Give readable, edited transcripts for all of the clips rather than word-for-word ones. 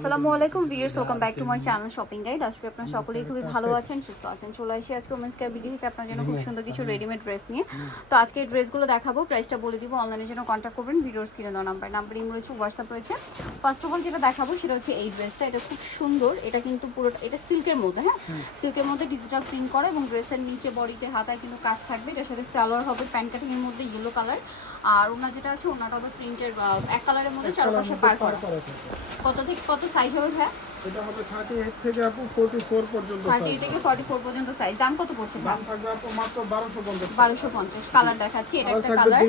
আসসালামু আলাইকুম viewers, welcome back to my channel shopping guide. আজকে আপনারা সকলেই খুবই ভালো আছেন, সুস্থ আছেন। চলে আসি আজকে ওমেন্স কেয়ার ভিডিও থেকে আপনার জন্য খুব সুন্দর কিছু রেডিমেড ড্রেস নিয়ে। তো আজকে এই ড্রেসগুলো দেখাবো, প্রাইসটা বলে দিব। অনলাইনের জন্য কন্ট্যাক্ট করবেন, ভিডিওর স্ক্রিনে দেওয়া নাম্বার ইমো রয়েছে, হোয়াটসঅ্যাপ রয়েছে। ফার্স্ট অফ অল যেটা দেখাবো সেটা হচ্ছে এই ড্রেসটা। এটা খুব সুন্দর, এটা কিন্তু পুরো এটা সিল্কের মধ্যে, হ্যাঁ সিল্কের মধ্যে ডিজিটাল প্রিন্ট করা এবং ড্রেসের নিচে বডিতে হাতায় কিন্তু কাজ থাকবে। এটার সাথে সালোয়ার হবে প্যান্ট কাটিংয়ের মধ্যে ইয়েলো কালার, আর ওনা যেটা আছে ওনাটা হবে প্রিন্টের এক কালারের মধ্যে চারপাশে পার করা। কত থেকে কত সাইজ হবে ভাই? এটা হবে 38 থেকে আপু 44 পর্যন্ত, 38 থেকে 44 পর্যন্ত সাইজ। দাম কত পড়ছে? দাম থাকবে আপু মাত্র 1250। 1250 কালার দেখাচ্ছি, এটা একটা কালার,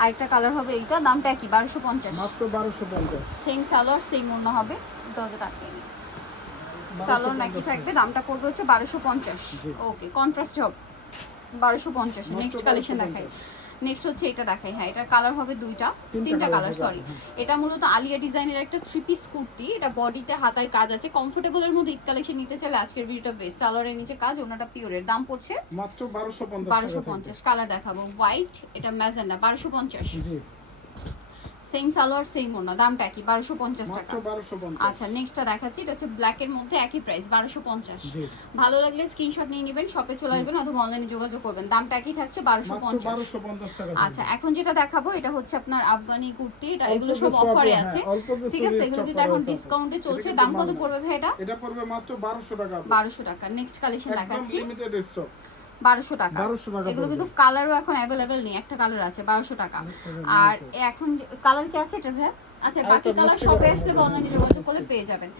আর একটা কালার হবে এইটা। দামটা কি? 1250 মাত্র 1250। সেম সালোয়ার সেম ওড়না হবে। দরজাটা আটকে নিন, সালোয়ার নাকি থাকবে। দামটা পড়বে হচ্ছে 1250। ওকে, কন্ট্রাস্ট হবে 1250। নেক্সট কালেকশন দেখাই। নেক্সট হচ্ছে এটা দেখাই। হ্যাঁ, এটার কালার হবে তিনটা কালার, সরি। এটা মূলত আলিয়া ডিজাইনের একটা থ্রি পিস কুর্তি। এটা বডিতে হাতায় কাজ আছে, কমফোর্টেবলের মধ্যে ঈদ কালেকশন নিতে চাইলে আজকের ভিডিওটা বেস্ট। সালোয়ারের নিচে কাজ, ওনাটা পিওরের। দাম পড়ছে মাত্র 1250। 1250। কালার দেখাবো হোয়াইট, এটা ম্যাজেন্ডা, 1250। জি, সেম সালোয়ার সেম ওড়না। দামটা কি? 1250 টাকা। মাত্র 1250। আচ্ছা, নেক্সটটা দেখাচ্ছি। এটা হচ্ছে ব্ল্যাক এর মধ্যে, একই প্রাইস 1250। জি, ভালো লাগলে স্ক্রিনশট নিয়ে নেবেন, শপে চলে আসবেন অথবা অনলাইনে যোগাযোগ করবেন। দামটা একই থাকছে, 1250। 1250 টাকা। আচ্ছা, এখন যেটা দেখাবো এটা হচ্ছে আপনার আফগানি কুর্তি। এটা এগুলো সব অফারে আছে, ঠিক আছে? এগুলো কিন্তু এখন ডিসকাউন্টে চলছে। দাম কত পড়বে ভাই এটা? এটা পড়বে মাত্র 1200 টাকা। 1200 টাকা। নেক্সট কালেকশন দেখাচ্ছি, একদম লিমিটেড স্টক, 1200 টাকা। 1200 টাকা। এগুলো কিন্তু কালারও এখন অ্যাভেলেবেল নেই, একটা কালার আছে 1200 টাকা। আর এখন কালার কি আছে এটা ভাই? আচ্ছা, বাকি কালার শপে আসলে বা অনলাইনে যোগাযোগ করলে পেয়ে যাবেন।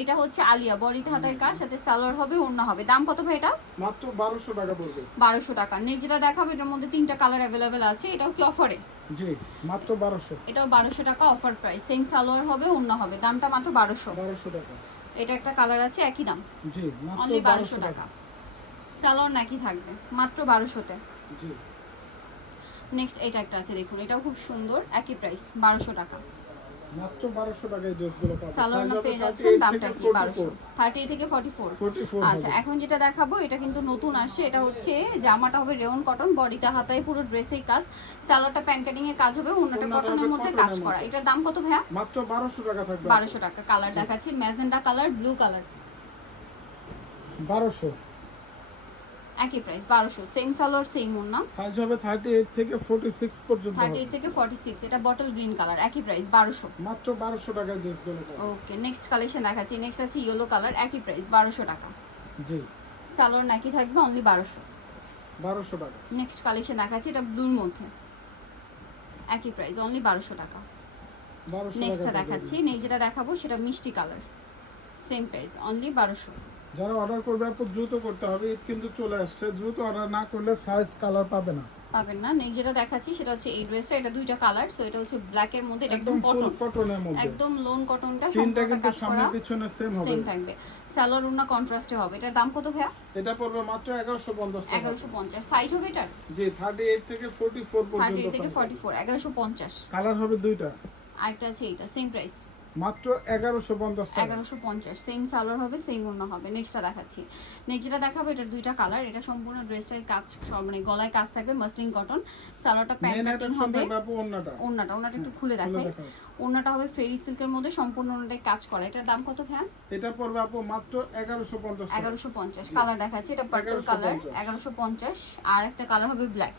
এটা হচ্ছে আলিয়া, বডিতে হাতায় কাজ, সাথে সালোয়ার হবে, ওড়না হবে। দাম কত ভাই এটা? মাত্র 1200 টাকা পড়বে। 1200 টাকা। নেক্সট যেটা দেখাবো এটার মধ্যে তিনটা কালার অ্যাভেলেবেল আছে। এটাও কি অফারে? জি, মাত্র 1200। এটাও 1200 টাকা অফার প্রাইস। সেম সালোয়ার হবে, ওড়না হবে। দামটা মাত্র 1200। 1200 টাকা। এটা একটা কালার আছে, একই দাম, জি, মাত্র অনলি 1200 টাকা। সালোয়ার নাকি থাকবে মাত্র 1200-তে। জি, নেক্সট এটা একটা আছে, দেখুন এটাও খুব সুন্দর, একই প্রাইস 1200 টাকা। মাত্র 1200 টাকায় ড্রেসগুলো পাবেন। সালোয়ার না পেয়ে যাচ্ছেন, দামটা কি? 1200। 30 থেকে 44। 44 আচ্ছা, এখন যেটা দেখাবো এটা কিন্তু নতুন আসছে। এটা হচ্ছে জামাটা হবে রেয়ন কটন, বডিটা হাতায় পুরো ড্রেসেই কাজ, সালোয়ারটা প্যান্ট কাটিং এ কাজ হবে, ওন্নাটা কটনের মধ্যে কাজ করা। এটার দাম কত ভাইয়া? মাত্র 1200 টাকা থাকবে। 1200 টাকা। কালার দেখাচ্ছি, ম্যাজেন্ডা কালার, ব্লু কালার, 1200। একই প্রাইস 1200। সেম সালোয়ার সেম ওন্না। সাইজ হবে 38 থেকে 46 পর্যন্ত। 38 থেকে 46। এটা বটল গ্রিন কালার, একই প্রাইস 1200। মাত্র 1200 টাকায় ড্রেসগুলো পাবেন। ওকে, নেক্সট কালেকশন দেখাচ্ছি। নেক্সট আছে ইয়েলো কালার, একই প্রাইস 1200 টাকা। জি, সালোয়ার নাকি থাকবে, অনলি 1200। 1200 টাকা। নেক্সট কালেকশন দেখাচ্ছি, এটা ব্লুর মধ্যে, একই প্রাইস, অনলি 1200 টাকা। 1200 নেক্সটটা টাকা দেখাচ্ছি, নেক্সট যেটা দেখাবো সেটা মিষ্টি কালার, সেম প্রাইস, অনলি 1200। যারা অর্ডার করবে আপু দ্রুত করতে হবে, ঈদ কিন্তু চলে আসছে। দ্রুত অর্ডার না করলে সাইজ কালার পাবে না, পাবেন না। নেক্সট যেটা দেখাচ্ছি সেটা হচ্ছে এই ড্রেসটা। এটা দুইটা কালার, সো এটা হচ্ছে ব্ল্যাক এর মধ্যে, এটা একদম কটন, কটনের মধ্যে, একদম লোন কটনটা, প্রিন্টটা সম্পূর্ণ কিন্তু কাজ সামনে করা, পিছনে সেম হবে। সেম থাকবে। সালোয়ার ওড়না কন্ট্রাস্টে হবে। এটার দাম কত ভাইয়া? এটা পড়বে মাত্র 1150 টাকা। 1150। সাইজ হবে এটার জি, 38 থেকে 44 পর্যন্ত। 38 থেকে 44, 1150। কালার হবে দুইটা। আরেকটা আছে এইটা, সেম প্রাইস, মাত্র 1150 টাকা। 1150। সেম সালোয়ার হবে, সেম ওড়না হবে। নেক্সটটা দেখাচ্ছি। নেক্সট যেটা দেখাবো এটার দুইটা কালার। এটা সম্পূর্ণ ড্রেসটাই কাজ, মানে গলায় কাজ থাকবে, মাসলিন কটন। সালোয়ারটা প্যান্ট কাটিং হবে, ওড়নাটা একটু খুলে দেখাই। ওড়নাটা হবে ফেরি সিল্কের মধ্যে, সম্পূর্ণ ওড়নাটাই কাজ করা। এটার দাম কত ভাই? এটা পড়বে আপু মাত্র 1150 টাকা। 1150। কালার দেখাচ্ছি, এটা পার্পল কালার, 1150। আর একটা কালার হবে ব্ল্যাক।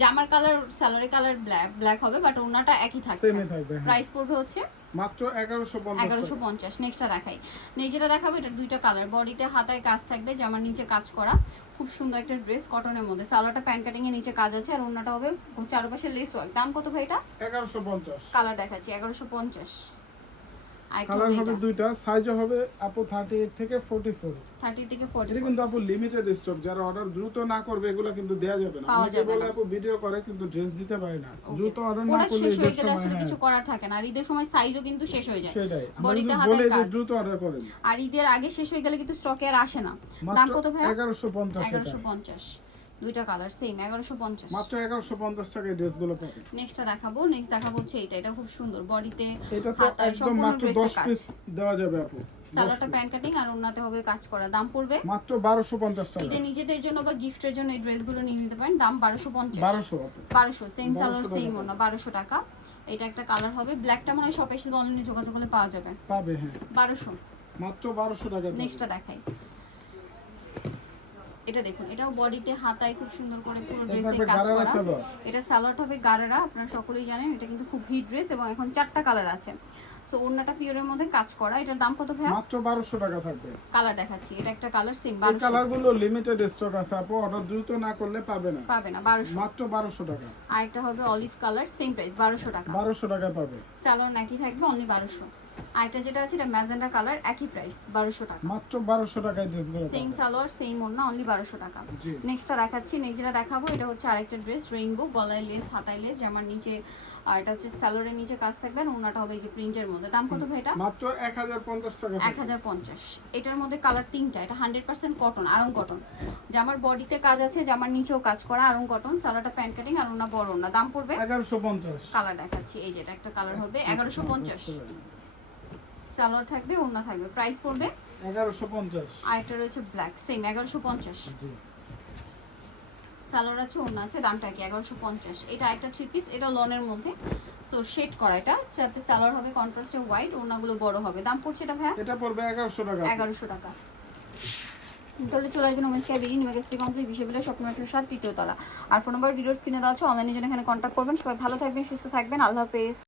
জামার কালার, সালোয়ারের কালার ব্ল্যাক হবে, বাট ওড়নাটা একই থাকছে। সেমই থাকবে। প্রাইস পড়বে হচ্ছে মাত্র 1150। নেক্সটটা দেখাই। নেক্সট যেটা দেখাবো এটা দুইটা কালার, বডিতে হাতায় কাজ থাকবে, জামার নিচে কাজ করা, খুব সুন্দর একটা ড্রেস কটনের মধ্যে। সালোয়ারটা প্যান্ট কাটিং এর নিচে কাজ আছে, আর ওড়নাটা হবে চারপাশে লেস ওয়ার্ক। দাম কত ভাই এটা? 1150। কালার দেখাচ্ছি, 1150। কালার হবে দুইটা, সাইজ হবে আপু 38 থেকে 44। 30 থেকে এটা 44 কিন্তু আপু লিমিটেড স্টক, যারা অর্ডার দ্রুত না করবে এগুলো কিন্তু দেয়া যাবে না। পাওয়া যাবে বলে না। আপু ভিডিও করে কিন্তু ড্রেস দিতে পারে না। দ্রুত অর্ডার না প্রোডাক্ট করলে শেষ হয়ে ঈদের গেলে আসলে সময় কিছু করার থাকে না, আর ঈদের সময় সাইজও কিন্তু শেষ হয়ে যায়। সেটাই আমরা বডিতে যদি হাতায় বলে যে কাজ, দ্রুত অর্ডার করেন। আর ঈদের আগে শেষ হয়ে গেলে কিন্তু স্টকে আর আসে না। দাম মাত্র কত ভাই? 1150 টাকা। 1150। দুইটা কালার সেম, 1150। মাত্র 1150 টাকায় ড্রেসগুলো পাবেন। নেক্সটটা দেখাবো। নেক্সট দেখাবো হচ্ছে এটা খুব সুন্দর, বডিতে এটা তো হাতায় একদম সম্পূর্ণ মাত্র ড্রেসের 10 কাজ, পিস দেওয়া যাবে আপু। সালোয়ারটা প্যান্ট কাটিং আর ওড়নাতে হবে কাজ করা। দাম পড়বে মাত্র 1250 টাকা। ঈদে নিজেদের জন্য বা গিফটের জন্য এই ড্রেসগুলো নিয়ে নিতে পারেন। দাম 1250। 1200 আপু। 1200। সেম সালোয়ার সেম ওড়না, 1200 টাকা। এটা একটা কালার হবে, ব্ল্যাকটা মনে হয় শপে এসে অনলাইনে যোগাযোগ করলে পাওয়া যাবে। পাবে হ্যাঁ 1200, মাত্র 1200 টাকা। নেক্সটটা দেখাই। এটা দেখুন, এটাও বডিতে হাতায় খুব সুন্দর করে পুরো ড্রেসে কাজ করা। এটা সালোয়ার হবে গারারা, আপনারা সকলেই জানেন এটা কিন্তু খুব হিট ড্রেস এবং এখন 4টা কালার আছে। সো ওড়নাটা পিওরের মধ্যে কাজ করা। এটার দাম কত ভাইয়া? মাত্র 1200 টাকা থাকবে। কালার দেখাচ্ছি, এটা একটা কালার সেম এই 1200, কালারগুলো লিমিটেড স্টক আছে আপু, অর্ডার দ্রুত না করলে পাবে না। 1200। মাত্র 1200 টাকা। আর একটা হবে অলিভ কালার, সেম প্রাইস 1200 টাকা। 1200 টাকা পাবে। সালোয়ার নাকি থাকবে অনলি 1200। আর এটা যেটা আছে এটা ম্যাজেন্টা কালার, একই প্রাইস 1200 টাকা। মাত্র 1200 টাকায় ড্রেসগুলো সেম সালোয়ার সেম ওড়না, অনলি 1200 টাকা। জি। নেক্সটটা দেখাচ্ছি, নেক্সট যেটা দেখাবো এটা হচ্ছে আরেকটা ড্রেস, রেইনবো, গলায় লেস, হাতায় লেস, জামার নিচে আর এটা হচ্ছে সালোয়ারের নিচে কাজ থাকবে আর ওড়নাটা হবে এই যে প্রিন্টের মধ্যে। দাম কত ভাই এটা? মাত্র 1050 টাকা। 1050। এটার মধ্যে কালার 3টা, এটা 100% কটন, আরং কটন। জামার বডিতে কাজ আছে, জামার নিচেও কাজ করা, আরং কটন, সালোয়ারটা প্যান্ট কাটিং আর ওড়না বড় ওড়না। দাম পড়বে 1150। কালার দেখাচ্ছি, এই যে এটা একটা কালার হবে 1150। সালোয়ার থাকবে, ওড়না থাকবে, প্রাইস পড়বে 1150। আর একটা রয়েছে ব্ল্যাক, সেম 1150। সালোয়ার আছে, ওড়না আছে, দামটা কি 1150। এটা একটা 3 পিস, এটা লনের মধ্যে, সো শেড করা। এটা সাথে সালোয়ার হবে কন্ট্রাস্টে হোয়াইট, ওড়নাগুলো বড় হবে। দাম পড়ছে এটা ভাইয়া এটা পড়বে 1100 টাকা। 1100 টাকা। তাহলে চলে আসবেন women's care BD, New Market complete বিশ্ববিদ্যালয় শপিং মার্কেটের 7 তৃতীয় তলা। আর ফোন নাম্বার ভিডিওর স্ক্রিনে দেওয়া আছে, অনলাইনে জন্য এখানে কন্ট্যাক্ট করবেন। সবাই ভালো থাকবেন, সুস্থ থাকবেন, আল্লাহ হাফেজ।